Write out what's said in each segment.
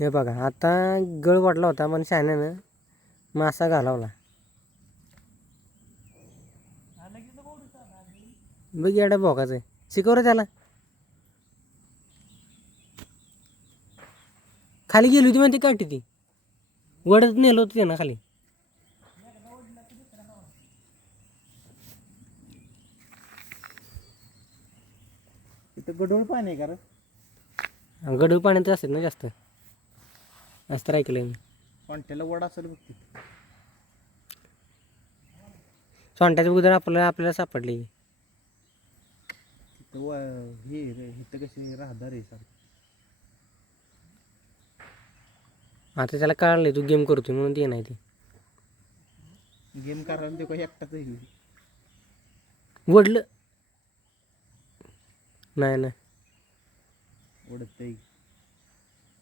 हे बघा आता गळ वाटला होता पण शाण्यानं मासा घालावला. बघ एवढ्या भोकाचं आहे. शिकव त्याला. खाली गेली होती म्हणते काठी ती वडत नेलं होतं ना खाली. इथं गढूळ पाणी आहे का? गडूळ पाण्यात असतात ना जास्त, असं तर ऐकलंय मी. कोणत्याला वड असेल बघ ती. सोंट्याचं बुधन आपल्याला सापडली. तिथं हे रे इथं कशी राहदार आहे सर. आता त्याला कळलं तू गेम करतोय म्हणून ते नाही ते गेम करायला ते काही एकटाच आहे. वडलं नाही नाही ओढत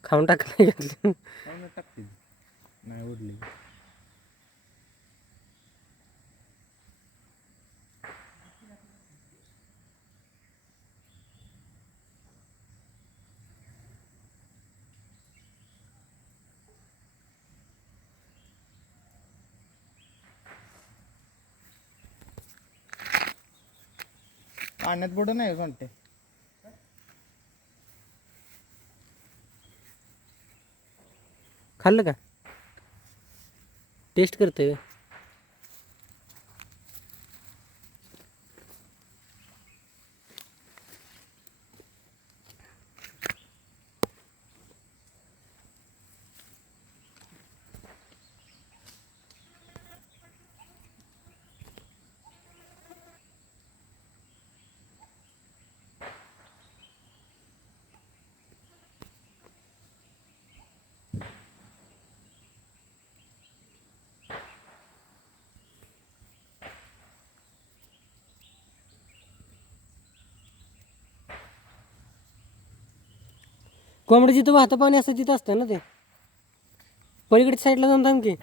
खाऊन टाकलं. खाऊन टाकते नाही ओढले. पाण्यात बुड नाही कोणते. खाल्लं का? टेस्ट करतोय. कोंबडी जिथं वाहतं पाणी असतं तिथं असतं ना ते. पलीकडच्या साईडला जाऊन थांब की.